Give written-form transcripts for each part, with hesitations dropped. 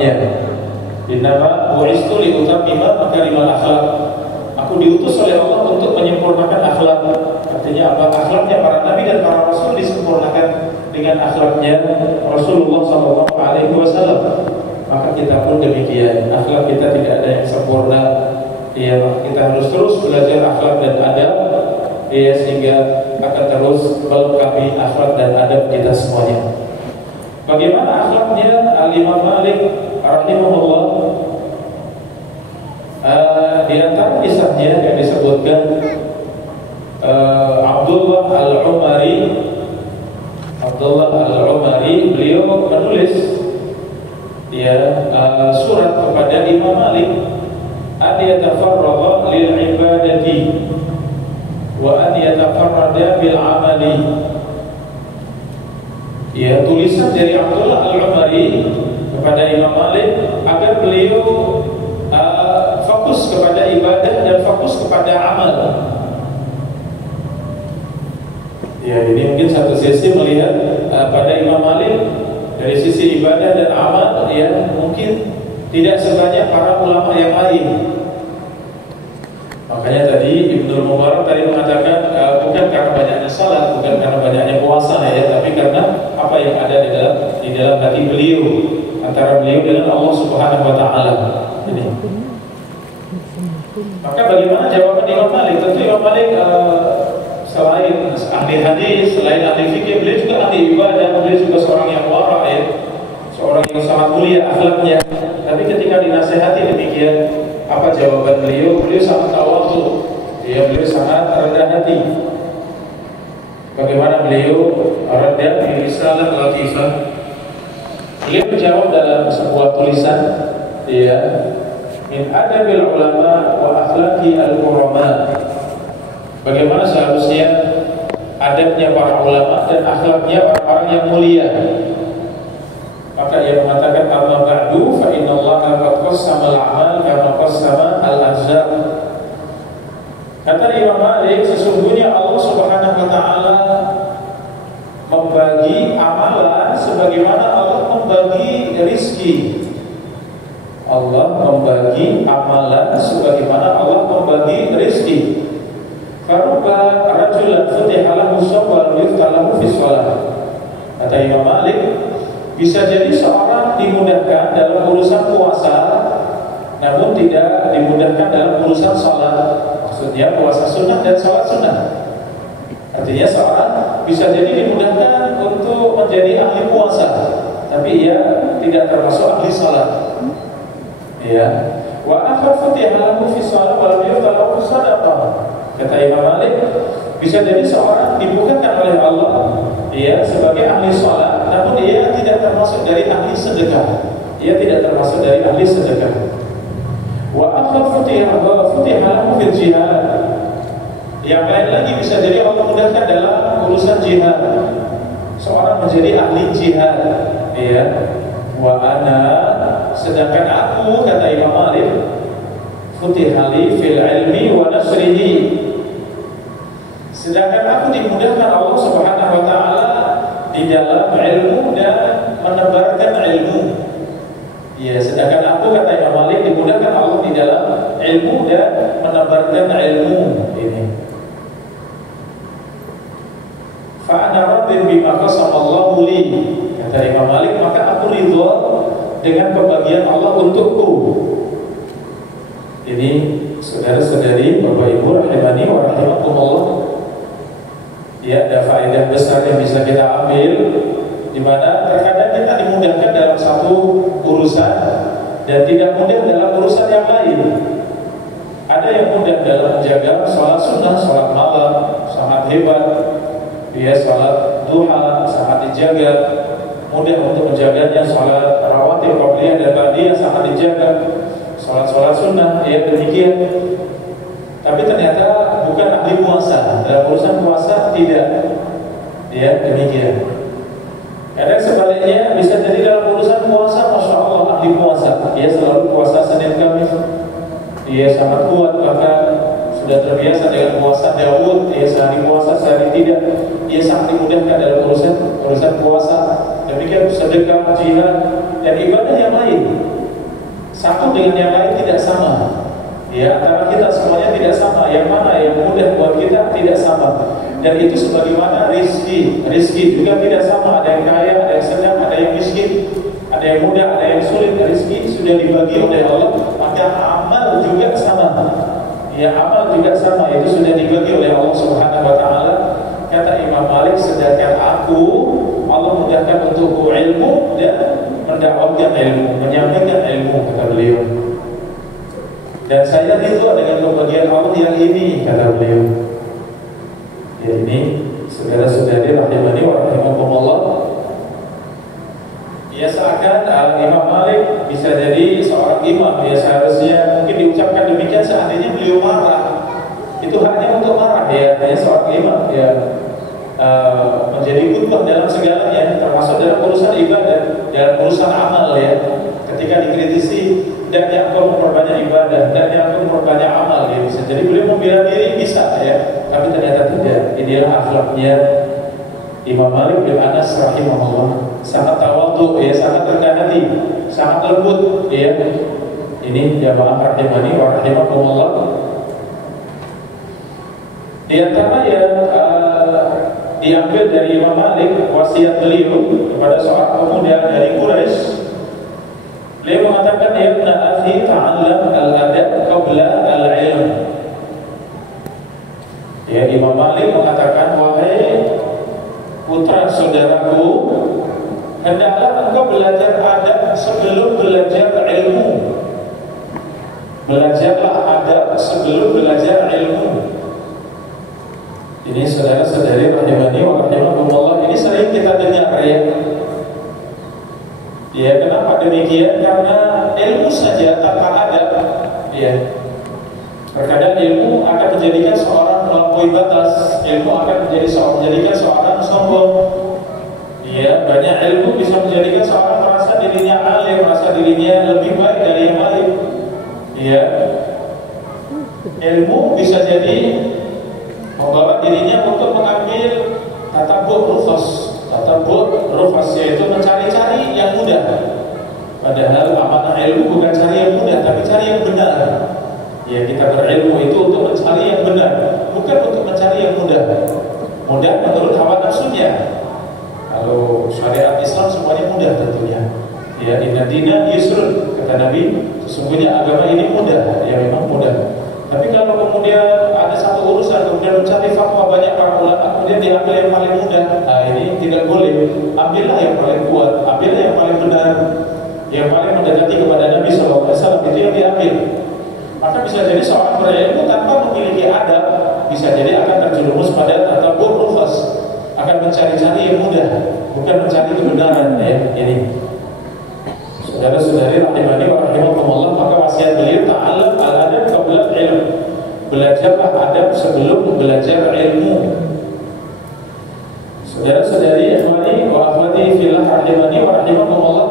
akhlaknya. Innama bu'istu liutammima makarimal akhlak. Aku diutus oleh Allah untuk menyempurnakan akhlak. Artinya apa? Akhlaknya para nabi dan para rasul disempurnakan dengan akhlaknya Rasulullah SAW. Maka kita pun demikian. Akhlak kita tidak ada yang sempurna. Ya, kita harus terus belajar akhlak dan adab. Ya, sehingga akan terus melengkapi akhlak dan adab kita semuanya. Bagaimana akhlaknya Al-Imam Malik rahimahullah? Di antara kisahnya yang disebutkan Abdullah Al-Umari beliau menulis surat kepada Imam Malik an yatafarraga lil ibadati wa an yatafarrada bil amali. Tulisan dari Abdullah Al-Umari kepada Imam Malik agar beliau fokus kepada ibadah dan fokus kepada amal. Ini mungkin satu sisi melihat pada Imam Malik dari sisi ibadah dan amal, mungkin tidak sebanyak para ulama yang lain. Makanya tadi Ibnu Mubarak tadi mengatakan bukan karena banyaknya salat, bukan karena banyaknya puasa tapi karena apa yang ada di dalam hati beliau, antara beliau dengan Allah Subhanahu wa taala. Ini. Maka bagaimana jawaban Imam Malik? Tentu Imam Malik selain ahli hadis, selain ahli fikih, beliau juga ahli ibadah, beliau juga seorang yang wara, seorang yang sangat mulia akhlaknya. Tapi ketika dinasihati demikian, apa jawaban beliau? Beliau sangat tawadhu, beliau sangat rendah hati. Bagaimana beliau rendah di risalah latifah? Beliau menjawab dalam sebuah tulisan, min adabil ulama wa akhlaqi al-qurama. Bagaimana seharusnya adabnya para ulama dan akhlaknya orang-orang yang mulia. Maka ia mengatakan amma ba'du fa innallaha qad qassama al-a'mal kama qassama al-ajzar. Kata Imam Malik, sesungguhnya Allah Subhanahu wa taala membagi amalan sebagaimana Allah membagi rezeki. Allah membagi amalan sebagaimana Allah membagi rezeki. Faruba rajulan futiha lahu shawwal yuftalahu fi shalah. Kata Imam Malik, bisa jadi seorang dimudahkan dalam urusan puasa, namun tidak dimudahkan dalam urusan salat. Maksudnya puasa sunnah dan salat sunnah. Artinya seorang bisa jadi dimudahkan untuk menjadi ahli puasa, tapi ia tidak termasuk ahli salat. Wa akhar futiha lahu fi shalah wa lam yuftalahu fi sadaqah. Kata Imam Malik, bisa jadi seorang dibukakan oleh Allah sebagai ahli salat, namun ia tidak termasuk dari ahli sedekah. Ia tidak termasuk dari ahli sedekah. Wa akhar futiha lahu fil jihad. Yang lain lagi bisa jadi Allah mudahkan dalam urusan jihad. Seorang menjadi ahli jihad. Wa ana, sedangkan aku, kata Imam Malik, futihali fil ilmi wa nasrihi. Sedangkan aku dimudahkan Allah Subhanahu wa taala di dalam ilmu dan menebarkan ilmu. Sedangkan aku, kata Imam Malik, dimudahkan Allah di dalam ilmu dan menebarkan ilmu ini. Fa ana radin bima qasamallahu li. Kata Imam Malik, maka aku ridha dengan pembagian Allah untukku. Ini saudara-saudari, Bapak Ibu rahimani wa rahimakumullah. Ada faedah besar yang bisa kita ambil, di mana terkadang kita dimudahkan dalam satu urusan dan tidak mudah dalam urusan yang lain. Ada yang mudah dalam menjaga sholat sunnah, sholat malam, sangat hebat. Dia sholat duha, sangat dijaga. Mudah untuk menjaganya. Sholat rawatib, qabliyah dan ba'diyah sangat dijaga. Sholat sunnah, demikian. Tapi ternyata bukan ahli puasa. Dalam urusan puasa tidak. Demikian. Kadang sebaliknya bisa jadi dalam urusan puasa, masya Allah ahli puasa. Dia selalu puasa Senin Kamis. Dia sangat kuat, bahkan sudah terbiasa dengan puasa Daud. Dia sehari puasa, sehari tidak. Dia sangat dimudahkan dalam urusan puasa. demikian sedekah, jihad, dan ibadah yang lain. Satu dengan yang lain tidak sama. Ya, antara kita semuanya tidak sama. Yang mana yang mudah buat kita tidak sama. Dan itu sebagaimana rizki juga tidak sama. Ada yang kaya, ada yang sedang, ada yang miskin, ada yang mudah, ada yang sulit. Rizki sudah dibagi oleh Allah. Maka amal juga sama. Ya, amal juga sama. Itu sudah dibagi oleh Allah Subhanahu Wa Taala. Kata Imam Malik, sedangkan aku Allah mudahkan untukku ilmu dan mendakwahkan ilmu, menyampaikan ilmu, kata beliau. Dan saya ridha dengan pembagian Allah yang ini, kata beliau. Ya, ini saudara-saudari rahimani wa rahimakumullah. Ya, seakan Imam Malik bisa jadi seorang imam. Ya, seharusnya mungkin diucapkan demikian seandainya beliau marah. Itu haknya untuk marah, ya. Hanya seorang imam, ya, menjadi khutbah dalam segalanya, termasuk dalam urusan ibadah, dalam urusan amal, ya. Ketika dikritisi, dan yang akan memperbanyak ibadah, dan yang akan memperbanyak amal, ya bisa. Jadi beliau membela diri bisa, ya. Tapi ternyata tidak. Inilah akhlaknya Imam Malik bin Anas rahimahullah. Sangat tawadhu, ya, sangat rendah hati, sangat lembut, ya. Ini jamaah rahimani wa rahimakumullah. Di antara yang diambil dari Imam Malik, wasiat beliau kepada seorang pemuda dari Quraisy. Beliau mengatakan, ya ibna akhi ta'allam al-adab qabla al-ilm. Ya, Imam Malik mengatakan, wahai putra saudaraku, hendaklah engkau belajar adab sebelum belajar ilmu. Belajarlah adab sebelum belajar ilmu. Ini saudara-saudari rahimani wa rahimakumullah, ini sering kita dengar, ya. Ya, kenapa demikian? Karena ilmu saja tanpa adab, ya. Terkadang ilmu akan menjadikan seorang melampaui batas, ilmu akan menjadikan seorang sombong. Ya, banyak ilmu bisa menjadikan seorang merasa dirinya alim, merasa dirinya lebih baik dari yang lain. Ya, ilmu bisa jadi membawa dirinya untuk mengambil tatabur rufas, yaitu mencari-cari yang mudah. Padahal amanah ilmu bukan cari yang mudah, tapi cari yang benar. Ya, kita berilmu itu untuk mencari yang benar, bukan untuk mencari yang mudah. Mudah menurut hawa nafsunya. Kalau syariat Islam semuanya mudah tentunya. Ya, inna dina yusrun, kata Nabi, sesungguhnya agama ini mudah. Ya, memang mudah. Tapi kalau kemudian ada satu urusan, kemudian mencari fatwa banyak para ulama, kemudian diambil yang paling mudah, nah ini tidak boleh. Ambillah yang paling kuat, ambillah yang paling benar, yang paling mendekati kepada Nabi SAW, itu yang diambil. Maka bisa jadi seorang berilmu tanpa memiliki adab, bisa jadi akan terjerumus pada tatabur rufas, akan mencari-cari yang mudah, bukan mencari kebenaran, ya. Ini saudara-saudari rahimani wa rahimakumullah, maka wasiat beliau ta'allam al-adab qabla ilm. Belajarlah adab sebelum belajar ilmu. Saudara-saudari ikhwani wa akhwati fillah rahimani wa rahimakumullah,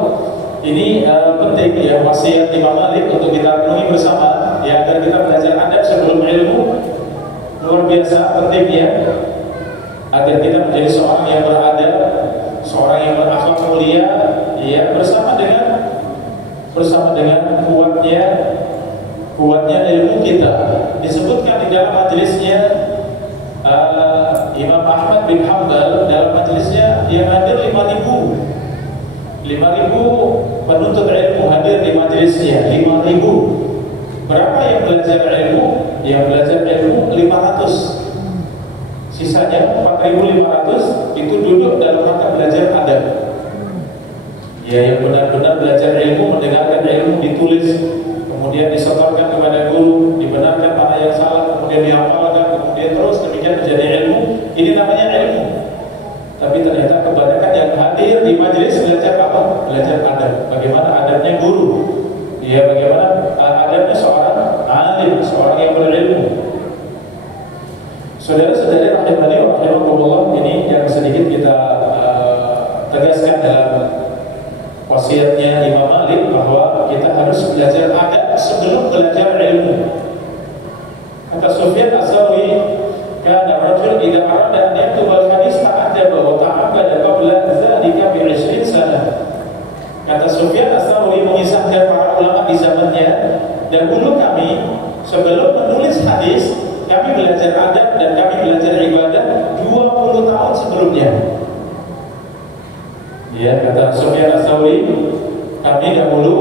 ini penting, ya, wasiat Imam Malik untuk kita penuhi bersama, ya, agar kita belajar adab sebelum ilmu. Luar biasa pentingnya agar kita menjadi seorang yang beradab, seorang yang berakhlak mulia, ya, bersama dengan kuatnya ilmu kita. Disebutkan di dalam majelisnya Imam Ahmad bin Hanbal, dalam majelisnya yang hadir 5.000 penuntut ilmu hadir di majelisnya, 5.000. Berapa yang belajar ilmu? Yang belajar ilmu 500. Sisanya 4.500 itu duduk dalam rangka belajar adab. Ya, yang benar-benar belajar ilmu, mendengarkan ilmu, ditulis, kemudian disetorkan kepada guru, dibenarkan mana yang salah, kemudian dihafalkan, kemudian terus demikian menjadi ilmu. Ini namanya ilmu. Tapi ternyata kebanyakan yang hadir di majelis belajar apa? Belajar adab. Bagaimana adabnya guru? Ya, bagaimana adabnya seorang alim, seorang yang berilmu. Saudara-saudari rahimani wa rahimakumullah, ini yang sedikit kita tegaskan dalam wasiatnya Imam Malik, bahwa kita harus belajar adab sebelum belajar ilmu. Kata Sufyan As-Tsauri, kana rajul idza arada an yaktuba al-hadis ta'addaba wa ta'abbada qabla dzalika bi 20 dahulu kami sebelum menulis hadis, kami belajar adab dan kami belajar ibadah 20 tahun sebelumnya. Ya, kata Sufyan Ats-Tsauri, kami dahulu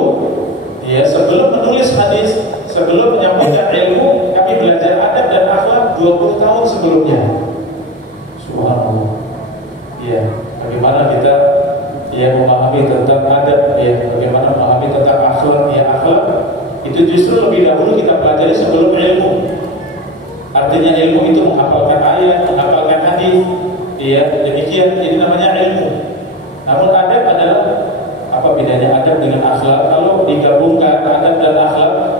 ya sebelum menulis hadis, sebelum menyampaikan ilmu, kami belajar adab dan akhlak 20 tahun sebelumnya. Subhanallah. Ya, bagaimana kita memahami tentang adab, bagaimana memahami tentang akhlak, akhlak itu justru lebih dahulu kita pelajari sebelum ilmu. Artinya ilmu itu menghafalkan ayat, menghafalkan hadis, demikian ini namanya ilmu. Namun adab adalah apa bedanya adab dengan akhlak? Kalau digabungkan adab dan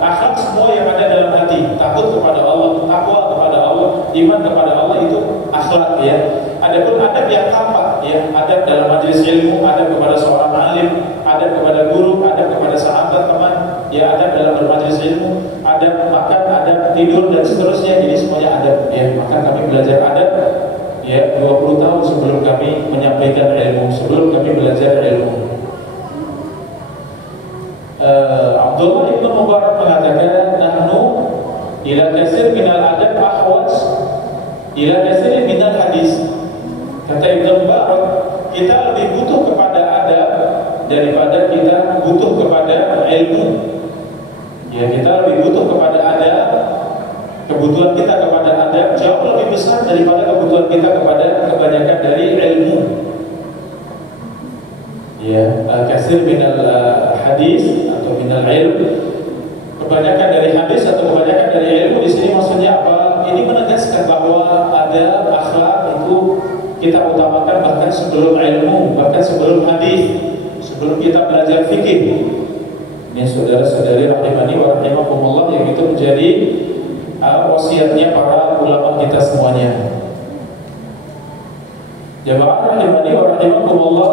akhlak semua yang ada dalam hati, takut kepada Allah, takwa kepada Allah, iman kepada Allah itu akhlak ya. Adapun adab yang tampak adab dalam majelis ilmu, adab kepada seorang alim, adab kepada guru, adab kepada sahabat teman, adab dalam bermajelis ilmu, adab makan, adab tidur dan seterusnya. Jadi semuanya adab maka kami belajar adab 20 tahun sebelum kami menyampaikan ilmu, sebelum kami belajar ilmu. Abdullah ibn Mubarak mengatakan, nahnu ila kasir minal adab ahwaj ila kasir minal hadis. Kata Ibn Mubarak, kita lebih butuh kepada adab daripada kita butuh kepada ilmu. Kita lebih butuh kepada adab. Kebutuhan kita kepada adab jauh lebih besar daripada kebutuhan kita kepada kebanyakan dari ilmu. Kasir minal hadis atau minal ilm, kebanyakan dari hadis atau kebanyakan dari ilmu di sini maksudnya apa? Ini menegaskan bahwa adab akhlak itu kita utamakan bahkan sebelum ilmu, bahkan sebelum hadis, sebelum kita belajar fikih. Ini saudara-saudari rahimani wa rahimakumullah, yang itu menjadi wasiatnya para ulama kita semuanya. Jamaah rahimani wa rahimakumullah,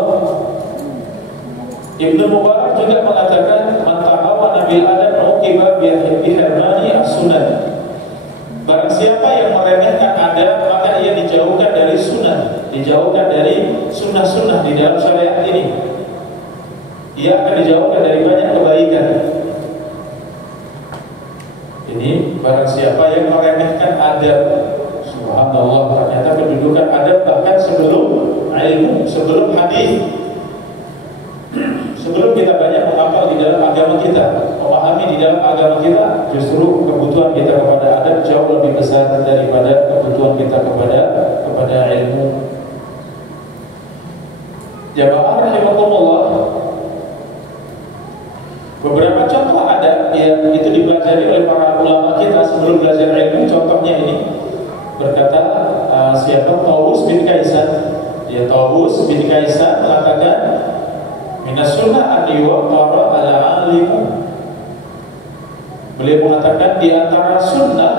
Ibnu Mubarak juga mengatakan, man ta'awana bil adab uqiba bi hirmani as-sunnah. Barang siapa yang meremehkan adab, maka ia dijauhkan dari sunnah, dijauhkan dari sunnah-sunnah di dalam syariat ini. Ia akan dijauhkan dari banyak kebaikan. Ini barang siapa yang meremehkan adab, subhanallah, ternyata kedudukan adab bahkan sebelum ilmu, sebelum hadis, sebelum kita banyak menghafal di dalam agama kita, memahami di dalam agama kita, justru kebutuhan kita kepada adab jauh lebih besar daripada kebutuhan kita kepada ilmu. Jamaah rahimakumullah, beberapa contoh adab yang itu dipelajari oleh para ulama kita sebelum belajar ilmu. Contohnya ini berkata siapa? Tawus bin Kaisan. Tawus bin Kaisan mengatakan, minas sunnah an yuwaqqara al-alimu. Beliau mengatakan di antara sunnah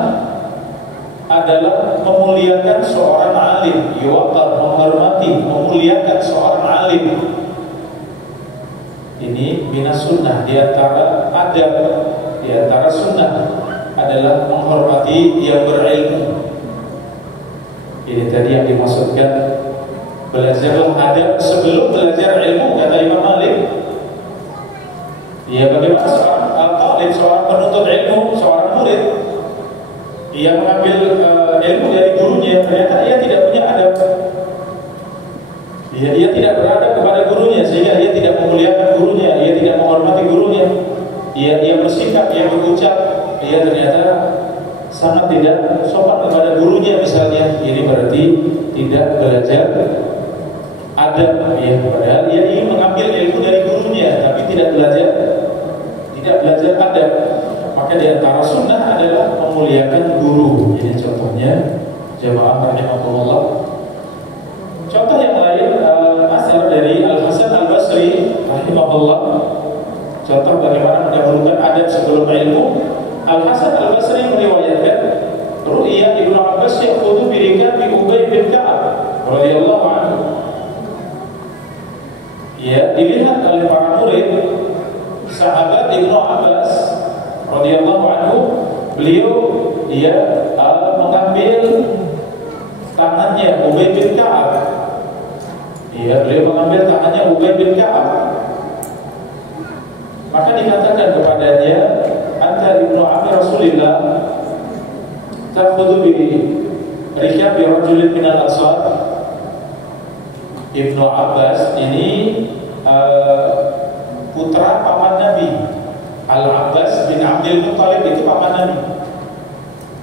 adalah memuliakan seorang alim. Yuwaqqar, menghormati, memuliakan seorang alim. Ini minas sunnah, di antara adab, di antara sunnah adalah menghormati yang berilmu. Ini tadi yang dimaksudkan, belajarlah adab sebelum belajar ilmu, kata Imam Malik. Bagaimana seorang talib, seorang penuntut ilmu, seorang murid, ia mengambil ilmu dari gurunya, ternyata ia tidak punya adab. Ia tidak beradab kepada gurunya, sehingga ia tidak memuliakan gurunya, ia tidak menghormati gurunya. Ia bersikap, ia berucap, ia ternyata sangat tidak sopan kepada gurunya misalnya. Ini berarti tidak belajar adab. Padahal ia ingin mengambil ilmu dari gurunya, tapi tidak belajar adab. Maka di antara sunnah adalah memuliakan guru. Ini contohnya, jamaah rahimakumullah. Contoh yang lain, asar dari Al-Hasan Al-Basri rahimahullah. Contoh bagaimana mendahulukan adab sebelum ilmu. Al-Hasan Al-Basri meriwayatkan, ru'ya Ibnu Abbas ya'khudhu bi rikabi Ubay bin Ka'ab radhiyallahu anhu. Dilihat oleh para murid sahabat Ibnu Abbas radhiyallahu anhu, beliau mengambil tangannya Ubay bin Ka'ab. Beliau mengambil tangannya Ubay bin Ka'ab. Maka dikatakan kepadanya, anta ibnu ammi Rasulillah ta'khudhu bi rikab rajulin minal ansar. Ibnu Abbas ini putra paman Nabi. Al-Abbas bin Abdul Muttalib itu paman Nabi.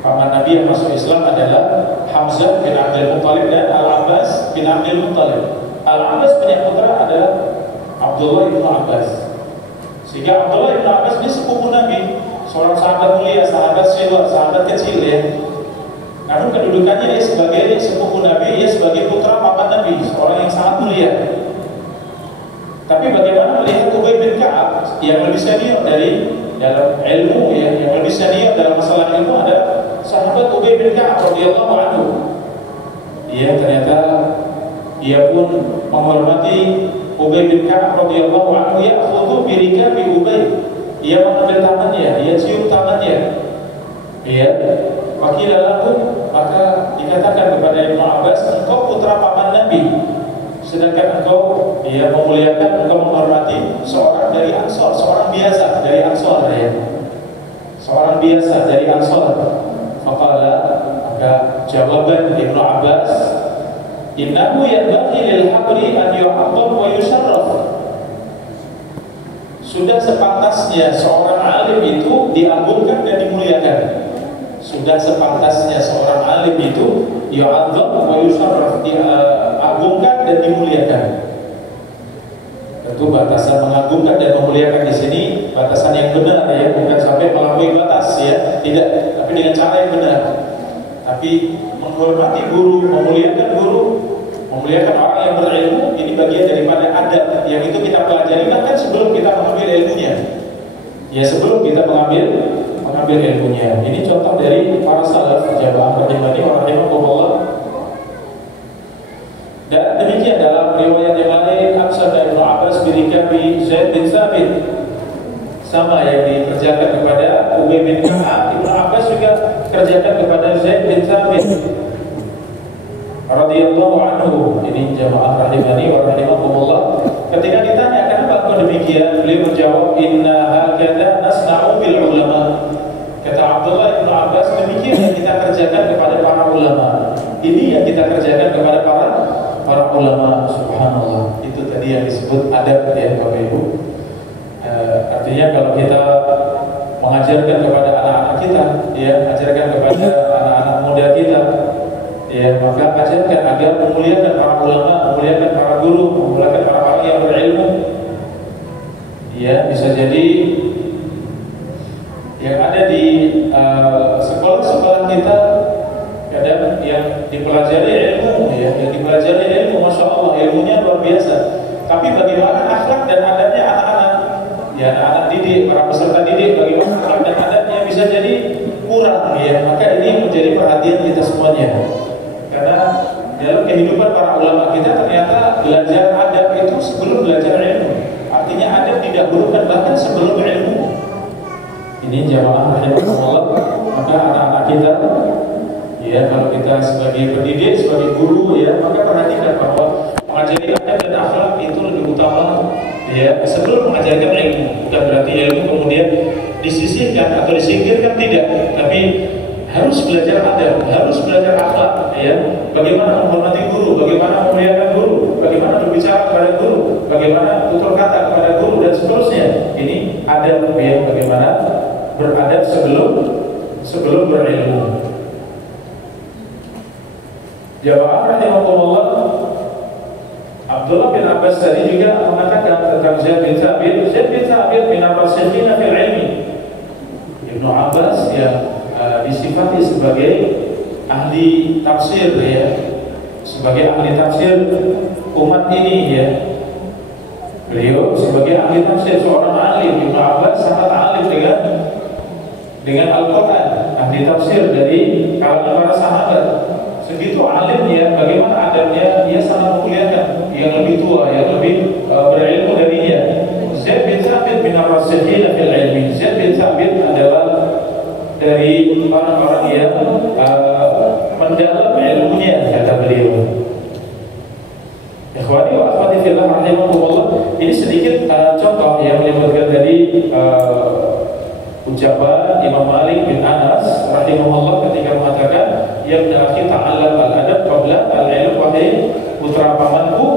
Paman Nabi yang masuk Islam adalah Hamzah bin Abdul Muttalib dan Al-Abbas bin Abdul Muttalib. Al-Abbas punya putra adalah Abdullah ibnu Abbas. Sehingga Abdullah ibnu Abbas ini sepupu Nabi, seorang sahabat mulia, sahabat siwa, sahabat kecil ya. Namun kedudukannya dia sebagai sepupu Nabi, ia sebagai putra paman Nabi, seorang yang sangat mulia. Tapi bagaimana melihat Ubay bin Ka'ab yang lebih senior dari dalam ilmu ya, yang lebih senior dalam masalah ilmu ada sahabat Ubay bin Ka'ab radhiyallahu anhu. Dia ternyata dia pun menghormati Ubay bin Ka'ab radhiyallahu anhu, ya'khudhu bi rikabi Ubay. Dia mengambil tangannya, dia cium tangannya. Ya, Fakila lahu, maka dikatakan kepada Ibnu Abbas, engkau putra paman Nabi, sedangkan engkau memuliakan, engkau menghormati seorang dari Ansor, seorang biasa dari Ansor ya. Seorang biasa dari Ansor. Faqala, maka jawaban Ibnu Abbas, innahu yanbaghi lil habri an yu'azzam wa yusharraf. Sudah sepantasnya seorang alim itu diagungkan dan dimuliakan. Sudah sepantasnya seorang alim itu yu'azzam wa yusharraf, diagungkan dan dimuliakan. Tentu batasan mengagungkan dan memuliakan di sini batasan yang benar ya, bukan sampai melampaui batas ya, tidak, tapi dengan cara yang benar. Tapi menghormati guru, memuliakan guru, memuliakan orang yang berilmu, ini bagian daripada adab yang itu kita pelajari bahkan sebelum kita mengambil ilmunya. Ya, sebelum kita mengambil ilmunya. Ini contoh dari para salaf, jamaah rahimani wa rahimakumullah. Dan demikian dalam riwayat yang lain, Absada Ibnu Abbas birikabi Zaid bin Thabit, sama yang dikerjakan kepada Ubay bin Ka'ab, Ibnu Abbas juga kerjakan kepada Zaid bin Thabit radhiyallahu anhu. Ini jamaah rahimani wa rahimakumullah. Ketika ditanya kenapa kau demikian, beliau menjawab, inna hakadha nasna'u bil ulama. Kata Abdullah ibnu Abbas, demikian yang kita kerjakan kepada para ulama. Ini yang kita kerjakan kepada para ulama. Subhanallah. Itu tadi yang disebut adab ya Bapak Ibu. Artinya kalau kita mengajarkan kepada anak-anak kita, ya, ajarkan kepada anak-anak muda kita, ya, maka ajarkan agar memuliakan para ulama, memuliakan para guru, memuliakan para orang yang berilmu. Ya, bisa jadi yang ada di sekolah-sekolah kita kadang yang dipelajari ilmu, ya, yang dipelajari ilmu, masya Allah, ilmunya luar biasa. Tapi bagaimana akhlak dan adabnya anak-anak, ya, anak didik, para peserta didik, bagaimana akhlak dan adabnya bisa jadi kurang, ya. Maka ini menjadi perhatian kita semuanya. Karena dalam kehidupan para ulama kita ternyata belajar adab itu sebelum belajar ilmu. Artinya adab didahulukan bahkan sebelum ilmu. Ini jamaah rahimahullah. Maka anak-anak kita, ya, kalau kita sebagai pendidik, sebagai guru, ya, maka perhatikan bahwa mengajari adab dan akhlak itu lebih utama, ya, sebelum mengajarkan ilmu. Bukan berarti ilmu kemudian disisihkan atau disingkirkan, tidak. Tapi harus belajar adab, harus belajar akhlak, ya. Bagaimana menghormati guru, bagaimana memuliakan guru, bagaimana berbicara kepada guru, bagaimana tutur kata kepada guru dan seterusnya. Ini adab, ya, bagaimana beradab sebelum berilmu. Jamaah rahimahumullah, Abdullah bin Abbas tadi juga mengatakan tentang Zaid bin Thabit min ar-rasikhina fil ilmi. Ibnu Abbas yang disifati sebagai ahli tafsir, ya, sebagai ahli tafsir umat ini, ya. Beliau sebagai ahli tafsir, seorang alim. Ibnu Abbas sangat alim dengan Al-Quran, ahli tafsir dari kalangan para sahabat. Segitu alimnya, bagaimana adabnya, dia sangat memuliakan yang lebih tua, yang lebih berilmu darinya. Zaid bin Thabit bin ar-rasikhina fil ilmi. Zaid bin Thabit adalah dari orang-orang yang mendalam ilmunya, kata beliau. Ikhwani wa akhwati fillah rahimakumullah. Ini sedikit contoh yang menyebutkan dari ucapan Imam Malik bin Anas rahimahullah ketika mengatakan, ya akhi ta'allam al-adab qabla al-ilm, wahai putra pamanku,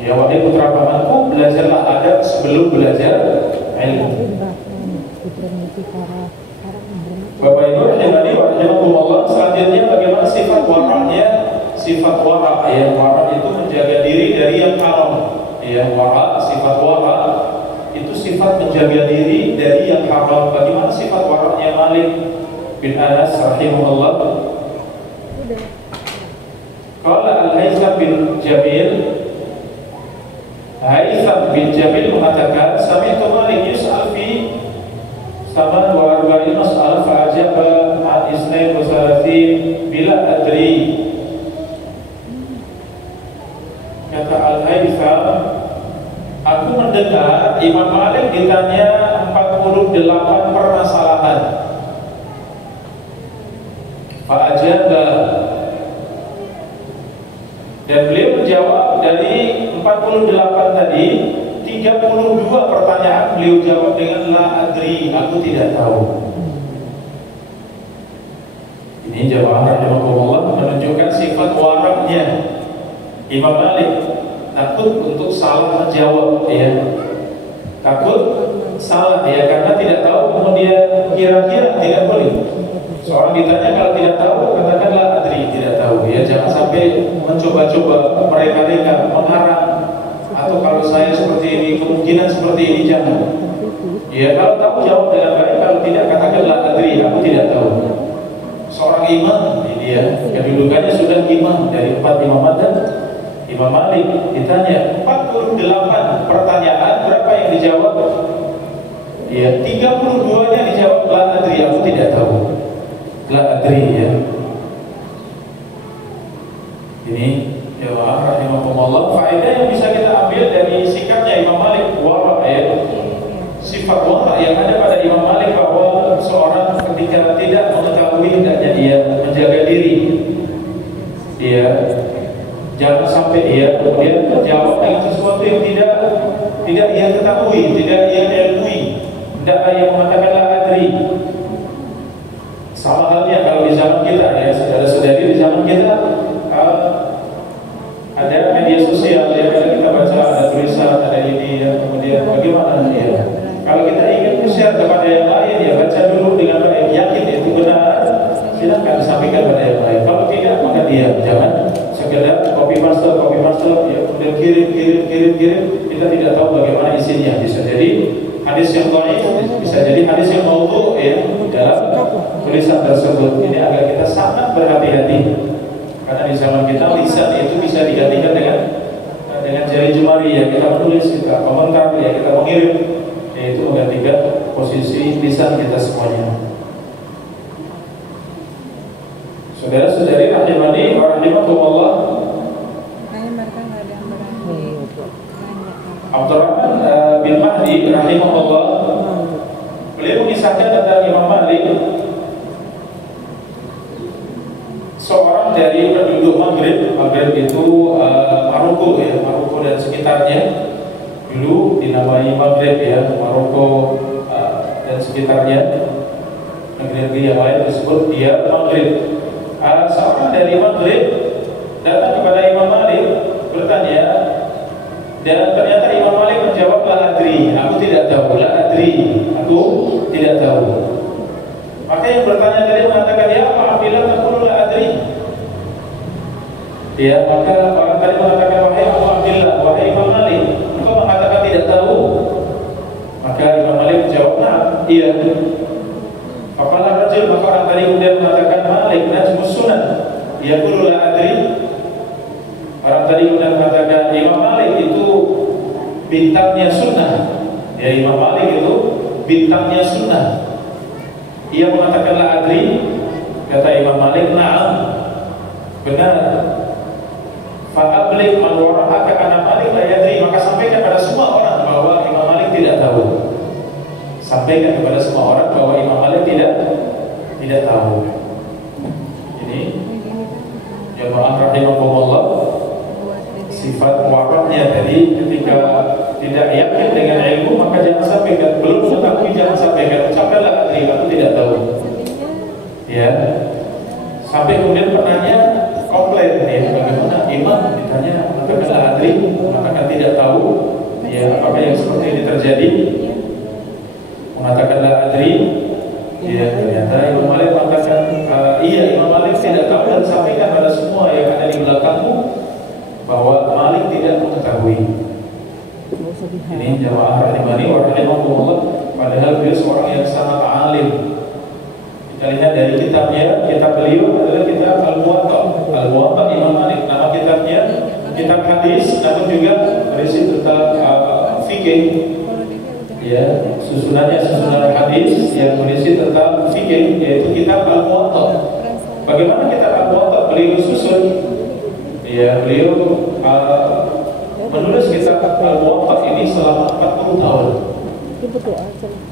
ya wahai putra pamanku, belajarlah adab sebelum belajar ilmu. Bapak Ibu rahimani wa rahimakumullah, selanjutnya bagaimana sifat wara'nya? Sifat wara', ya, wara' itu menjaga diri dari yang haram. Ya, wara', sifat wara' itu sifat menjaga diri dari yang haram. Bagaimana sifat wara'nya Malik bin Anas rahimahullah? Qala Al-Haytham bin Jamil, Haytham bin Jamil mengatakan, sami'tu Malik yus'al fi saman wa arba'in mas'alah fa'ajaba an isnain wa salatin bila adri. Kata Al-Haytham, aku mendengar Imam Malik ditanya 48 permasalahan. Fa'ajaba, dan beliau menjawab dari 48 tadi, 32 pertanyaan beliau jawab dengan la adri, aku tidak tahu. Ini jawaban rahimahullah menunjukkan sifat waraknya Imam Malik, takut untuk salah menjawab, ya, takut salah, ya, karena tidak tahu kemudian kira-kira, tidak boleh. Seorang ditanya kalau tidak tahu, katakanlah adri, tidak tahu, ya, jangan sampai mencoba-coba mereka-reka, mengarang, atau kalau saya seperti ini, kemungkinan seperti ini, jangan. Ya, kalau tahu jawab dengan baik, kalau tidak katakanlah adri, aku tidak tahu. Seorang imam, ini ya, kedudukannya sudah imam dari 4 imam dan Imam Malik ditanya 48 pertanyaan, berapa yang dijawab? Ya, 32-nya dijawab la adri, aku tidak tahu. La adri, ya. Ini ya rahimahumullah, faedah yang bisa kita ambil dari sikapnya Imam Malik, wara', ya. Sifat wara' yang ada pada Imam Malik, bahwa seorang ketika tidak mengetahui hendaknya dia menjaga diri. Dia jangan sampai dia kemudian menjawab dengan sesuatu yang tidak ia ketahui, tidak ia ilmui. Hendaklah ia mengatakan la adri. Sama halnya kalau di zaman kita, ya, saudara-saudari, di zaman kita ada media sosial, ya, kalau kita baca ada tulisan, ada ini, ya, kemudian bagaimana, ya. Kalau kita ingin share kepada yang lain, ya, baca dulu dengan baik, yakin itu benar, silakan disampaikan pada yang lain. Kalau tidak, maka diam, jangan sekedar copy master, ya, kemudian kirim, kita tidak tahu bagaimana isinya. Bisa jadi hadis yang dhaif, bisa jadi hadis yang maudhu, ya, dalam tulisan tersebut. Ini agar kita sangat berhati-hati, karena di zaman kita lisan itu bisa digantikan dengan jari jemari, ya, kita menulis, kita komentar, ya, kita mengirim, yaitu menggantikan posisi lisan kita semuanya. Saudara-saudari rahimani wa rahimakumullah, Abdurrahman bin Mahdi rahimahullah, beliau mengisahkan tentang Imam Malik, seorang dari penduduk Maghrib itu Maroko, ya, Maroko dan sekitarnya. Dulu dinamai Maghrib, ya, Maroko dan sekitarnya, negeri-negeri yang lain tersebut dia Maghrib. Seorang dari Maghrib datang kepada Imam Malik bertanya, dan ternyata Imam Malik menjawab la adri, aku tidak tahu, la adri, aku tidak tahu. Maka yang bertanya tadi mengatakan, ya apabila taqulu la adri, ya, maka orang tadi mengatakan, wahai Abu Abdillah, wahai Imam Malik, engkau mengatakan tidak tahu. Maka Imam Malik menjawab, nah, iya. Faqala rajul, maka orang tadi kemudian mengatakan, Malik najmus sunan, yaqulu la adri. Orang tadi kemudian mengatakan, Imam Malik itu bintangnya sunnah, ya, Imam Malik itu bintangnya sunnah. Ia mengatakan la adri. Kata Imam Malik, na'am, benar. Fa'ablik man wara'aka kana Malik la yadri, maka sampaikan kepada semua orang bahwa Imam Malik tidak tahu. Sampaikan kepada semua orang bahwa Imam Malik tidak tahu. Ini jamaah rahimahumullah, sifat waraknya tadi, ketika tidak yakin dengan ilmu maka jangan sampaikan, belum mengetahui jangan sampaikan, ucapkanlah Ya, ternyata Imam Malik mengatakan, iya, Imam Malik tidak tahu dan sampaikan pada semua yang ada di belakangmu bahwa Malik tidak mengetahui. Ini jamaah rahimani wa rahimahumullah, padahal beliau seorang yang sangat alim. Kita lihat dari kitabnya, kitab beliau adalah kitab Al-Muwatta. Al-Muwatta Imam Malik, nama kitabnya kitab hadis, namun juga berisi tentang fikih. Ya, susunan hadis yang berisi tentang fikih, yaitu kitab Al-Muwatta. Bagaimana kitab Al-Muwatta beliau susun? Ya, beliau menulis kitab Al-Muwatta ini selama 40 tahun.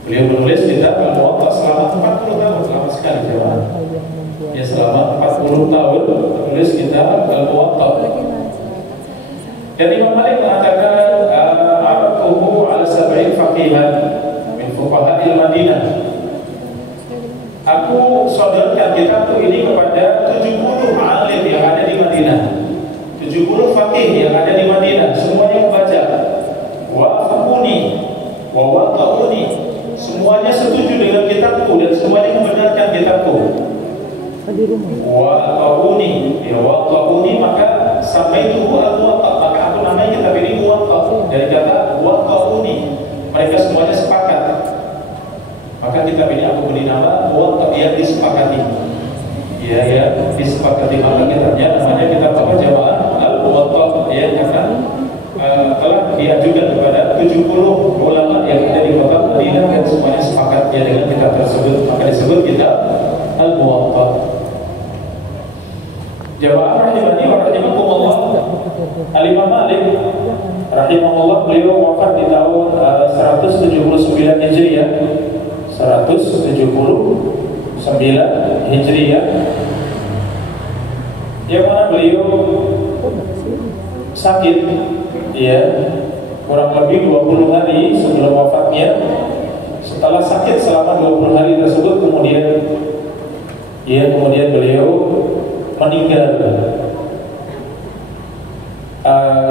Beliau menulis kitab Al-Muwatta selama 40 tahun, lama sekali jemaah. Ya, selama 40 tahun menulis kitab Al-Muwatta. Dan Imam Malik mengatakan, Aratuhu ala sab'in faqihan min fuqaha'il Madinah. Aku sodorkan kitabku ini kepada 70 alim yang ada di Madinah, 70 faqih yang ada di Madinah, semuanya membaca. Wa'afuni wa wa'ta'uni, semuanya setuju dengan kitabku dan semuanya membenarkan kitabku. Wa'ta'uni, ya wa'ta'uni, maka sampai itu Al-Muwatta, maka aku namanya kitab ini Muwatta dari kata wa'ta'uni. Mereka semuanya sepakat, maka kitab ini aku beri nama Muwatta, yang disepakati. Ya, disepakati, maka kitabnya namanya kitab apa jamaah? Al-Muwatta, ya, karena telah diajukan kepada 70 ulama yang ada di kota Madinah dan semuanya sepakat ya dengan kitab tersebut, maka disebut kitab Al-Muwatta. Jamaah rahimani wa rahimakumullah, Al-Imam Malik rahimahullah, beliau wafat di tahun 179 Hijriah. 179 Hijriah, yang mana beliau sakit, ya, kurang lebih 20 hari sebelum wafatnya. Setelah sakit selama 20 hari tersebut, kemudian beliau meninggal.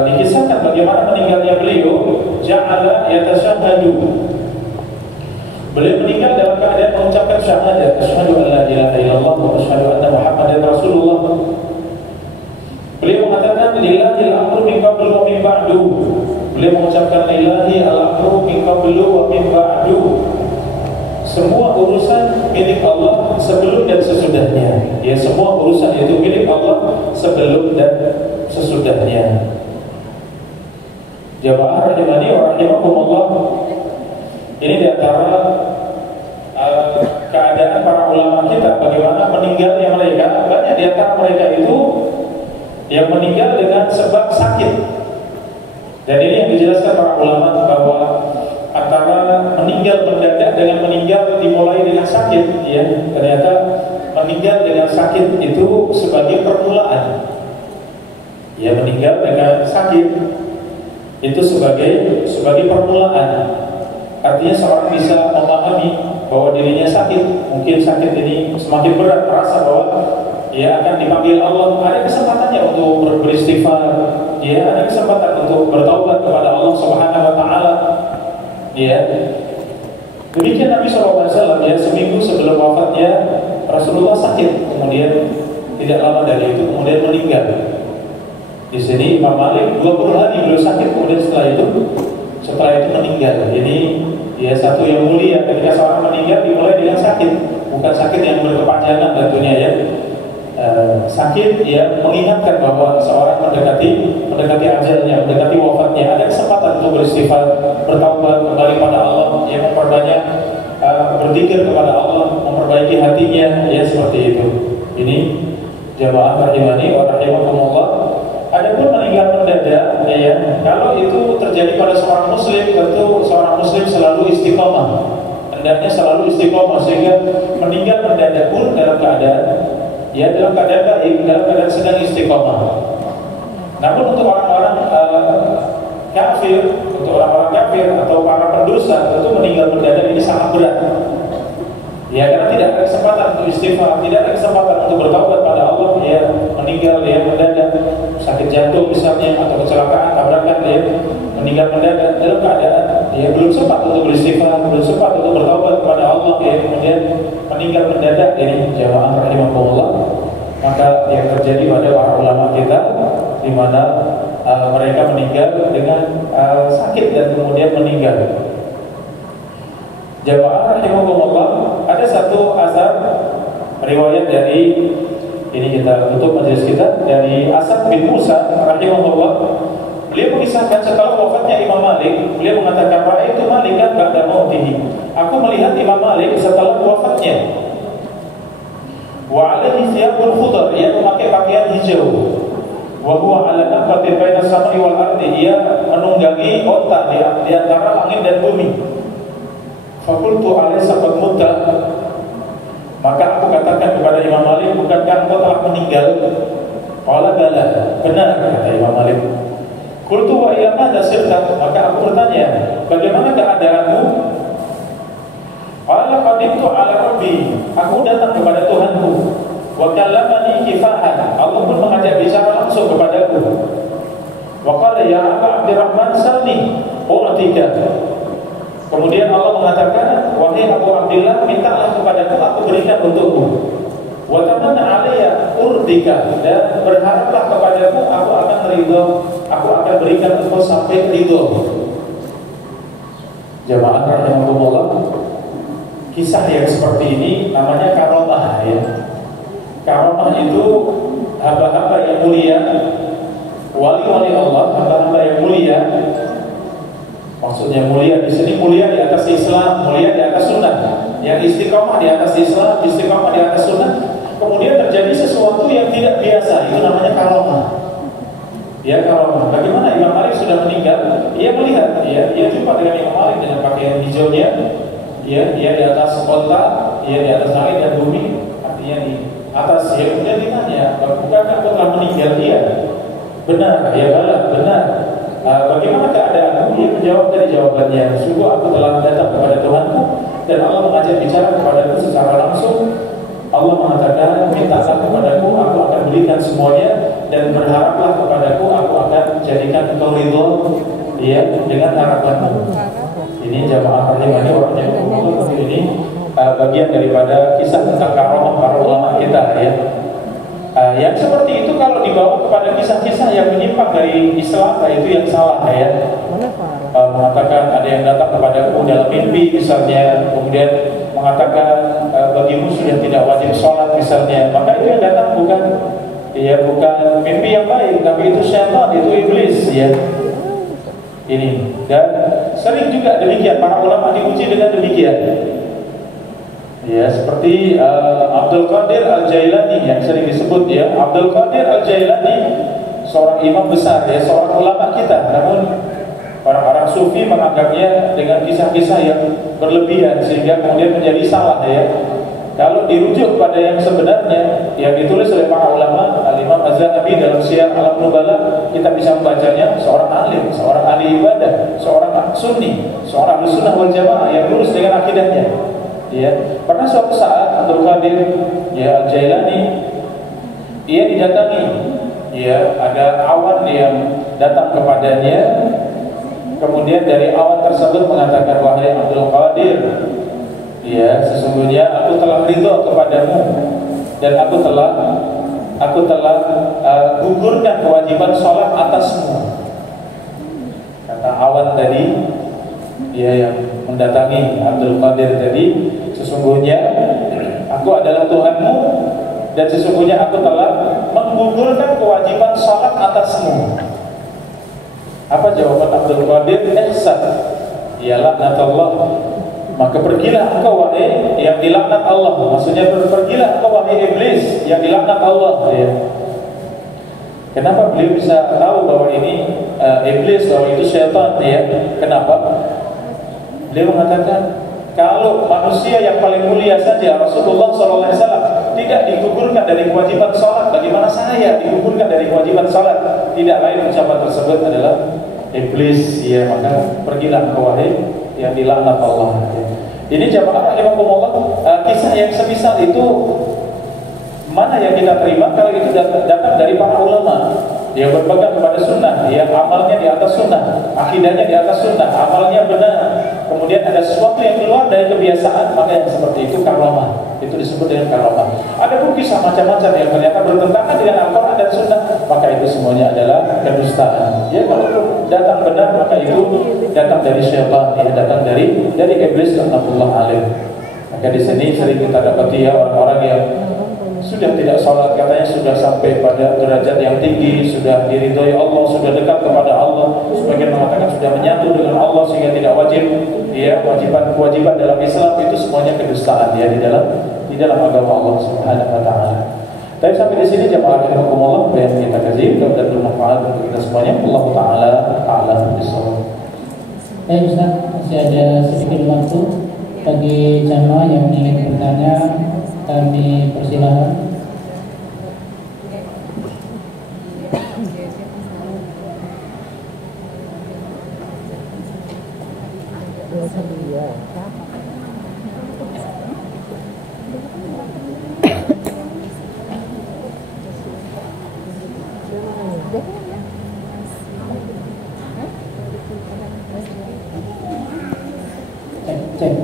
Dikisahkan bagaimana meninggalnya beliau. Ja'ala yatashahhadu, beliau meninggal dalam keadaan mengucapkan syahadat, asyhadu an la ilaha illallah wa asyhadu anna Muhammadan Rasulullah. Beliau mengatakan lillahil amru min qablu wa min ba'du. Beliau mengucapkan lillahi al-amru min qablu wa min ba'du. Semua urusan milik Allah sebelum dan sesudahnya. Ya, semua urusan itu milik Allah sebelum dan sesudahnya. Jamaah rahimani wa rahimakumullah, ini di antara keadaan para ulama kita, bagaimana meninggalnya mereka. Banyak di antara mereka itu yang meninggal dengan sebab sakit. Dan ini yang dijelaskan para ulama, bahwa antara meninggal mendadak dengan meninggal dimulai dengan sakit, ya, ternyata meninggal dengan sakit itu sebagai permulaan. Ya, meninggal dengan sakit itu sebagai permulaan. Artinya seorang bisa memahami bahwa dirinya sakit, mungkin sakit ini semakin berat, merasa bahwa ya akan dipanggil Allah, ada kesempatannya untuk beristighfar, ya, ada kesempatan untuk bertaubat kepada Allah Subhanahu wa taala. Ya. Demikian Nabi SAW, ya, seminggu sebelum wafatnya Rasulullah sakit, kemudian tidak lama dari itu kemudian meninggal. Di sini Imam Malik 20 hari beliau sakit, kemudian setelah itu meninggal. Ini ya satu yang mulia, ketika seorang meninggal dimulai dengan sakit, bukan sakit yang berkepanjangan tentunya, ya. Sakit ya mengingatkan bahwa seorang mendekati ajalnya, mendekati wafatnya, ada kesempatan untuk beristighfar, bertaubat kembali pada Allah, ya, memperbanyak berzikir kepada Allah, memperbaiki hatinya, ya, seperti itu. Ini jamaah rahimani wa rahimakumullah. Adapun meninggal mendadak, ya, kalau itu terjadi pada seorang muslim, tentu seorang muslim selalu istiqomah, hendaknya selalu istiqomah, sehingga meninggal mendadak pun dalam keadaan baik, dalam keadaan sedang istiqomah. Namun untuk orang-orang kafir atau para pendosa, tentu meninggal mendadak ini sangat berat. Ya, karena tidak ada kesempatan untuk istighfar, tidak ada kesempatan untuk bertaubat pada Allah. Ya, meninggal ya mendadak, sakit jantung misalnya, atau kecelakaan, tabrakan, ya, meninggal mendadak dalam keadaan ya belum sempat untuk beristighfar, belum sempat untuk bertaubat kepada Allah, ya, kemudian meninggal di mana mereka meninggal dengan sakit dan kemudian meninggal. Jamaah rahimahumullah, ada satu asar riwayat dari, ini kita tutup majelis kita, dari Asad bin Musa rahimahullah. Beliau mengisahkan setelah wafatnya Imam Malik, beliau mengatakan, "Ra'aitu Malikan ba'da mautihi." Aku melihat Imam Malik setelah wafatnya. Wa 'alaihi thiyabun khudar, ia memakai pakaian hijau. Wa huwa 'ala naqatin baina as-samai wal ardi, ia menunggangi onta di antara langit dan bumi. Fakultu alaysa qad mutta, maka aku katakan kepada Imam Malik, bukankah engkau telah meninggal? Qala bala, benar, kata Imam Malik. Qultu wa ila madza sirta, maka aku bertanya, bagaimana keadaanmu? Qala qadimtu ala rabbi, aku datang kepada Tuhanku. Wa kallamani kifahan, Allah pun mengajak bicara langsung kepadaku. Wa qala ya Aba Abdurrahman salni u'tika. Kemudian Allah mengatakan, wahai Abu Abdillah, mintalah kepadaku, aku berikan untukmu. Wa tamanna 'alayya urdika, dan berharaplah kepadaku, aku akan ridho, aku akan berikan engkau sampai ridho. Jamaah rahimahumullah, kisah yang seperti ini namanya karomah ya. Karomah itu hamba-hamba yang mulia, wali-wali Allah, hamba-hamba yang mulia. Maksudnya mulia di sini, mulia di atas Islam, mulia di atas sunnah. Yang istiqomah di atas Islam, istiqomah di atas sunnah. Kemudian terjadi sesuatu yang tidak biasa, itu namanya karomah. Ya, karomah. Bagaimana Imam Malik sudah meninggal, ia melihat, ia jumpa dengan Imam Malik dengan pakaian hijaunya, dia di atas kota, dia di atas langit dan bumi, artinya di atas. Ya, kemudian ditanya, bukankah engkau telah meninggal? Dia benar, ya benar. Bagaimana keadaanmu? Dia menjawab dari jawabannya, sungguh aku telah datang kepada Tuhanku dan Allah mengajak bicara kepadaku secara langsung. Allah mengatakan, mintalah kepadaku, aku akan berikan semuanya, dan berharaplah kepadaku, aku akan jadikan engkau ridho ya dengan harapanmu. Ini jamaah rahimani wa rahimakumullah, ini bagian daripada kisah tentang karomah para ulama kita ya. Yang seperti itu kalau dibawa kepada kisah-kisah yang menyimpang dari Islam, itu yang salah ya. Mengatakan ada yang datang kepadaku dalam mimpi misalnya, kemudian mengatakan bagimu sudah tidak wajib sholat misalnya, maka itu yang datang bukan mimpi yang baik, tapi itu syaitan, itu iblis ya. Ini, dan sering juga demikian, para ulama diuji dengan demikian. Ya, seperti Abdul Qadir Al-Jailani yang sering disebut ya. Abdul Qadir Al-Jailani seorang imam besar ya, seorang ulama kita. Namun orang-orang sufi menganggapnya dengan kisah-kisah yang berlebihan sehingga kemudian menjadi salah ya. Kalau dirujuk pada yang sebenarnya yang ditulis oleh para ulama, Al-Imam Az-Zahabi dalam Syiar Alam Nubala, kita bisa membacanya, seorang alim, seorang ahli ibadah, seorang sunni, seorang ahli sunnah wal jamaah yang lurus dengan akidahnya. Ya, pernah suatu saat Abdul Qadir ya Al-Jailani ia didatangi, ya ada awan yang datang kepadanya. Kemudian dari awan tersebut mengatakan, wahai Abdul Qadir, ya sesungguhnya aku telah ridho kepadamu dan aku telah gugurkan kewajiban sholat atasmu. Kata awan tadi, dia yang mendatangi Abdul Qadir tadi, sesungguhnya aku adalah Tuhanmu dan sesungguhnya aku telah menggugurkan kewajiban sholat atasmu. Apa jawaban Abdul Qadir? Ihsan, ya laknatullah, maka pergilah engkau wahai yang dilaknat Allah. Maksudnya pergilah engkau wahai iblis yang dilaknat Allah ya. Kenapa beliau bisa tahu bahwa ini iblis, bahwa itu syaitan ya? Kenapa? Beliau mengatakan, kalau manusia yang paling mulia saja Rasulullah SAW tidak digugurkan dari kewajiban sholat, bagaimana saya digugurkan dari kewajiban sholat? Tidak lain ucapan tersebut adalah iblis ya. Maka pergilah ke wahai yang dilaknat Allah ya. Ini jamaah rahimakumullah, kisah yang semisal itu mana yang kita terima kalau itu datang dari para ulama yang berpegang kepada sunnah, yang amalnya di atas sunnah, akidahnya di atas sunnah, amalnya benar. Kemudian ada sesuatu yang keluar dari kebiasaan, maka yang seperti itu karomah. itu disebut dengan karomah. Ada pun kisah macam-macam yang ternyata bertentangan dengan Al-Quran dan Sunnah, maka itu semuanya adalah kedustaan. Ya, kalau datang benar maka itu datang dari syaitan, ya, datang dari iblis laknatullah alaih. Maka di sini sering kita dapati ya orang-orang yang sudah tidak sholat, katanya sudah sampai pada derajat yang tinggi, sudah diridhoi Allah, sudah dekat kepada Allah, sebagian mengatakan sudah menyatu dengan Allah sehingga tidak wajib, ya, kewajiban dalam Islam, itu semuanya kedustaan ya di dalam agama Allah Subhanahu wa taala. Tapi sampai di sini jemaah rahimakumullah yang kita kaji dan bermanfaat untuk kita semuanya. Allah taala a'lam bishawab. Baik Ustaz, masih ada sedikit waktu bagi jemaah yang ingin bertanya, kami persilahkan. Cek.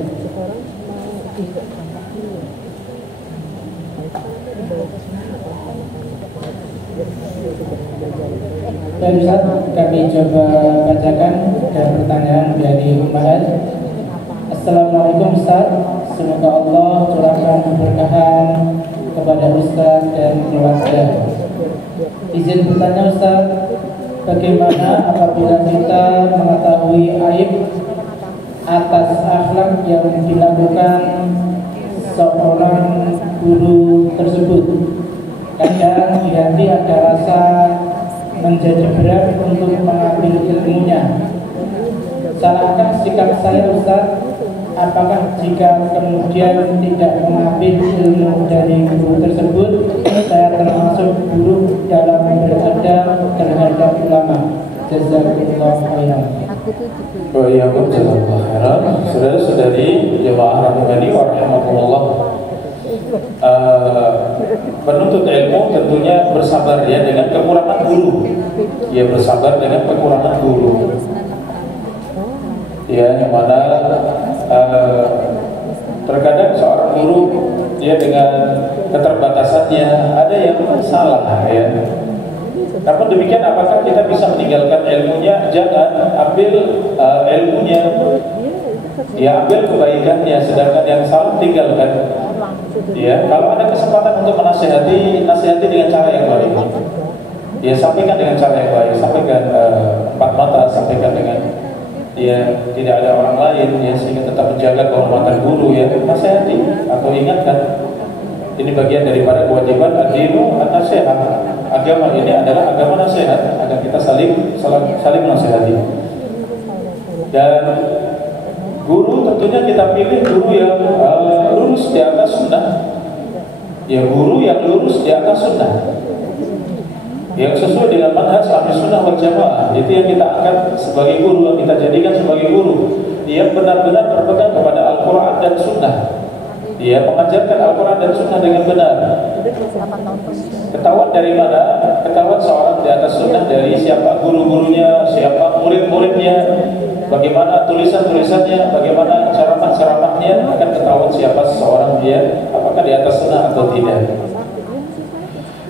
Baik Ustaz, kami coba bacakan dan pertanyaan dari Ummahat. Assalamualaikum Ustaz, semoga Allah curahkan keberkahan kepada Ustaz dan keluarga. Izin bertanya Ustaz, bagaimana apabila kita mengetahui aib atas akhlak yang dilakukan seorang guru tersebut? Kadang di hati ada rasa menjadi berat untuk mengambil ilmunya. Salahkah sikap saya Ustaz? Apakah jika kemudian tidak mengambil ilmu dari guru tersebut, saya termasuk buruk dalam beradab terhadap ulama? Jazakumullah khairan. Wa iyyakum jazakumullah khairan. Saudara-saudari jemaah rahimani wa rahimakumullah. Penuntut ilmu tentunya bersabar ya dengan kekurangan guru. Dia bersabar dengan kekurangan guru. Ya, yang mana terkadang seorang guru dia dengan keterbatasannya ada yang salah ya. Namun demikian, apakah kita bisa meninggalkan ilmunya? Jangan. Ambil ilmunya, ya, ambil kebaikannya, sedangkan yang salah tinggalkan. Ya, kalau ada kesempatan untuk menasihati, nasihati dengan cara yang baik. Ya, sampaikan dengan cara yang baik, sampaikan empat mata, sampaikan dengan ya tidak ada orang lain, ya, sehingga tetap menjaga kehormatan guru, ya, nasihati atau ingatkan. Ini bagian daripada kewajiban ad-dinu an-nasihat. Agama ini adalah agama nasihat, agar kita saling menasihati. Dan guru tentunya kita pilih guru yang lurus di atas sunnah. Ya, guru yang lurus di atas sunnah, yang sesuai dengan manhaj ahli sunnah wal jamaah. Itu yang kita angkat sebagai guru, yang kita jadikan sebagai guru. Dia benar-benar berpegang kepada Al-Quran dan sunnah. Dia mengajarkan Al-Quran dan sunnah dengan benar. Ketahuan dari mana? Ketahuan seorang di atas sunnah dari siapa guru-gurunya, siapa murid-muridnya, bagaimana tulisan-tulisannya, bagaimana ceramah-ceramahnya, akan ketahuan siapa seseorang dia, apakah di atas sunnah atau tidak.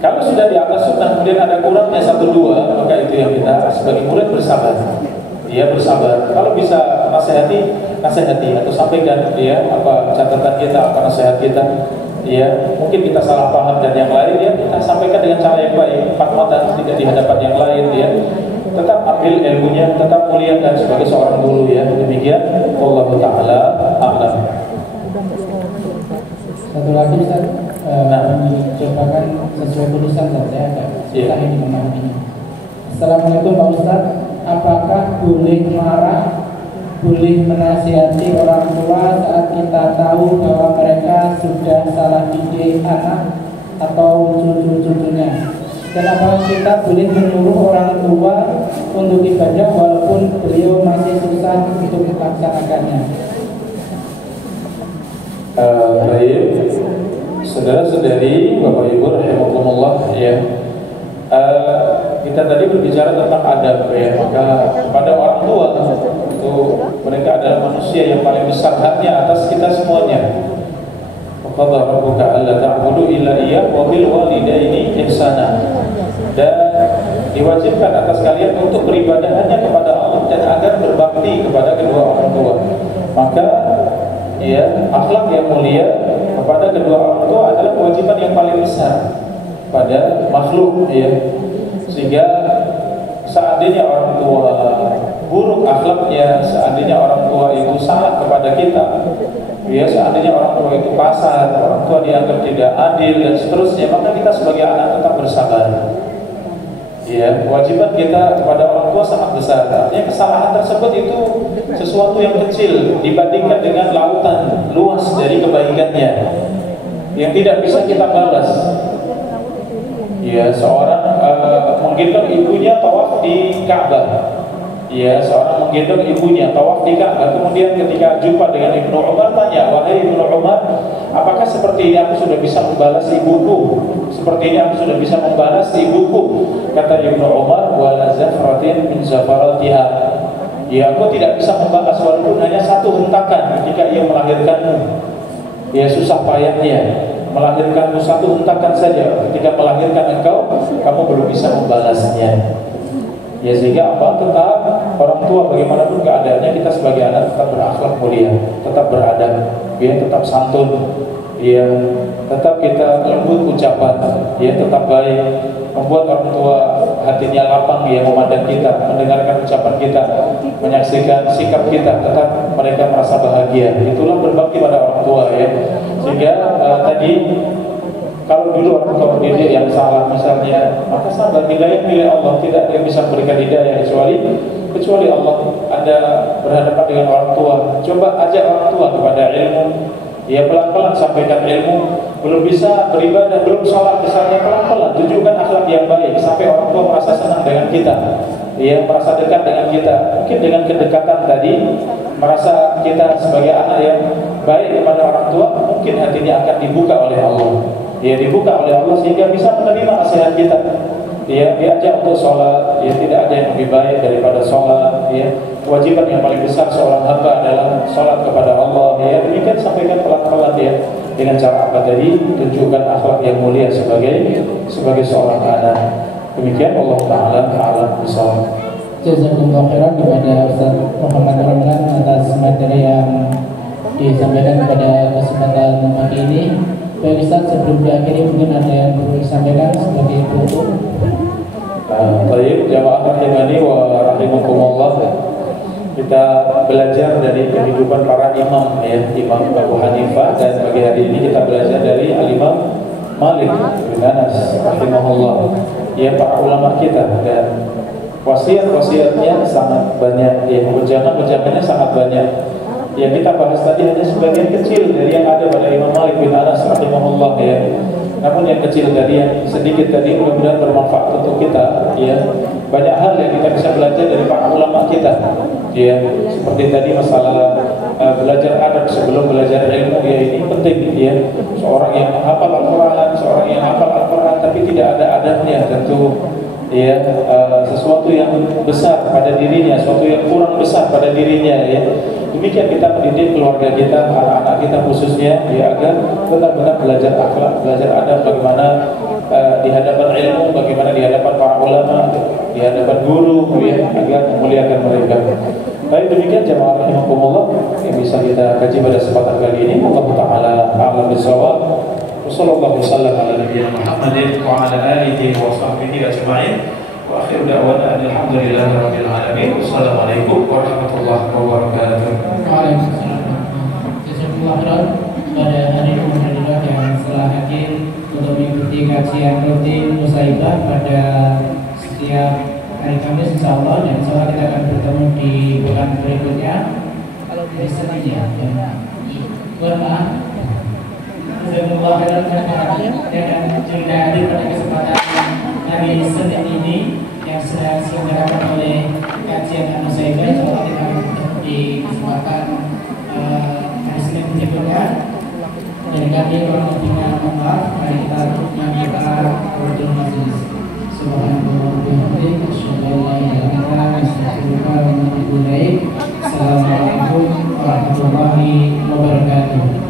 Kalau sudah di atas sunnah kemudian ada kurangnya satu dua, maka itu yang kita sebagai murid bersabar. Dia bersabar. Kalau bisa nasihati atau sampaikan dia apa catatan kita, apa nasihat kita. Ya, mungkin kita salah paham dan yang lain, ya, kita sampaikan dengan cara yang baik, empat mata, tidak di hadapan yang lain, ya. Tetap ambil ilmunya, tetap muliakan sebagai seorang guru, ya. Demikian Allah Ta'ala a'lam. Satu lagi Ustaz, cobakan sesuai tulisan saja, agak susah ini memahaminya. Assalamualaikum Pak Ustaz, apakah boleh marah, boleh menasihati orang tua saat kita tahu bahwa mereka sudah salah didik anak atau cucu-cucunya? Dan apakah kita boleh menyuruh orang tua untuk ibadah walaupun beliau masih susah untuk melaksanakannya? Baik, saudara-saudari, Bapak Ibu rahimakumullah, ya. Kita tadi berbicara tentang adab, ya. Maka kepada orang tua itu mereka adalah manusia yang paling besar haknya atas kita semuanya. qadha rabbuka alla ta'budu illa iyyah wa bil walidaini ihsana. Dan diwajibkan atas kalian untuk beribadah hanya kepada Allah dan agar berbakti kepada kedua orang tua. Maka ya, akhlak yang mulia kepada kedua orang tua adalah kewajiban yang paling besar pada makhluk ya. Sehingga seandainya orang tua buruk akhlaknya, seandainya orang tua itu salah kepada kita, ya, seandainya orang tua itu kasar, orang tua dianggap tidak adil dan seterusnya, maka kita sebagai anak tetap bersabar. Ya, kewajiban kita kepada orang tua sangat besar. Artinya kesalahan tersebut itu sesuatu yang kecil dibandingkan dengan lautan luas dari kebaikannya yang tidak bisa kita balas. Ya, seorang menggendong ibunya tawaf di Ka'bah. Ya, seorang menggendong ibunya tawaf di Ka'bah. Kemudian ketika jumpa dengan Ibnu Umar, tanya, wahai Ibnu Umar, apakah seperti ini aku sudah bisa membalas ibuku? Seperti ini aku sudah bisa membalas ibuku? Kata Ibnu Umar, wala zafratin min zafaratiha. Ya, aku tidak bisa membalas walaupun hanya satu hentakan ketika ia melahirkanmu. Ya, susah payahnya melahirkanmu satu hentakan saja. Ketika melahirkan engkau, kamu belum bisa membalasnya. Ya, sehingga apa? Tetap orang tua bagaimanapun keadaannya, kita sebagai anak tetap berakhlak mulia, tetap beradab, ya, tetap santun, ya, tetap kita lembut ucapan, ya, tetap baik, membuat orang tua hatinya lapang, ya, memandang kita, mendengarkan ucapan kita, menyaksikan sikap kita, tetap mereka merasa bahagia. Itulah berbakti pada orang tua, ya. Sehingga tadi kalau dulu orang tua mendidik yang salah misalnya, maka sabar, hidayah milik Allah, tidak ada yang bisa memberikan hidayah kecuali Allah. Anda berhadapan dengan orang tua, coba ajak orang tua kepada ilmu, ya, pelan-pelan sampaikan ilmu. Belum bisa beribadah, belum sholat misalnya, pelan-pelan tunjukkan akhlak yang baik sampai orang tua merasa senang dengan kita, ya, merasa dekat dengan kita. Mungkin dengan kedekatan tadi, merasa kita sebagai anak yang baik kepada orang tua, mungkin hatinya akan dibuka oleh Allah. Ya, dibuka oleh Allah sehingga bisa menerima nasihat kita. Ya, diajak untuk sholat. Ya, tidak ada yang lebih baik daripada sholat. Ya, kewajiban yang paling besar seorang hamba adalah sholat kepada Allah. Ya, demikian sampaikan pelan-pelan, ya, dengan cara apa tadi? Tunjukkan akhlak yang mulia sebagai seorang anak. Demikian, Allah Ta'ala bisawab. Jazakumullah khairan kepada Ustaz Muhammad Ramlan atas materi yang disampaikan pada kesempatan pagi ini. Baik Ustaz, sebelum diakhiri mungkin ada yang perlu disampaikan sebagai penutup. Baik, jamaah rahimani wa rahimakumullah. Kita belajar dari kehidupan para imam, ya, Imam Abu Hanifah, dan pagi hari ini kita belajar dari Al-Imam Malik bin Anas rahimahullah. Ya, para ulama kita, dan wasiat-wasiatnya sangat banyak, ya, ujangan-ujangannya sangat banyak. Yang kita bahas tadi hanya sebagian kecil dari yang ada pada Imam Malik bin Anas rahimahullah, ya. Namun yang kecil tadi, yang sedikit tadi, mudah-mudahan bermanfaat untuk kita, ya. Banyak hal yang kita bisa belajar dari para ulama kita, ya. Seperti tadi masalah belajar adab sebelum belajar ilmu, ya, ini penting, ya. Seorang yang hafal Al-Quran, seorang yang hafal Al-Quran tapi tidak ada adabnya, tentu, ya, sesuatu yang besar pada dirinya, sesuatu yang kurang besar pada dirinya, ya. Demikian kita mendidik keluarga kita, anak-anak kita khususnya, ya, agar benar-benar belajar akhlak, belajar adab, bagaimana di hadapan ilmu, bagaimana di hadapan para ulama, di hadapan guru, ya, agar memuliakan mereka. Baik, demikian jamaah rahimakumullah yang bisa kita kaji pada kesempatan kali ini. Allah Ta'ala a'lam bishawab. Wassallallahu wasallam ala nabiyina Muhammadin wa ala alihi wa sahbihi ajma'in. Wa akhiru da'wana alhamdulillahi rabbil alamin. Wassalamualaikum warahmatullahi wabarakatuh. Waalaikumsalam. Jazakumullah khairan pada hari Jumat yang telah hadir untuk mengikuti kajian rutin Musaibah pada setiap hari Kamis insyaallah, dan insyaallah kita akan bertemu di bulan berikutnya di Senin, ya. Jazakumullah khairan dan juga hadir pada kesempatan hari Senin ini yang sedang diselenggarakan oleh kajian Musaibah. Insyaallah kita akan bertemu di kesempatan hari Senin berikutnya. Dan kami kurang lebihnya mohon maaf. Mari kita meminta untuk majelis. Subhanallah wa bihamdihi, asyhadu an la ilaha illa anta, astaghfiruka wa atubu ilaik. Assalamualaikum warahmatullahi wabarakatuh.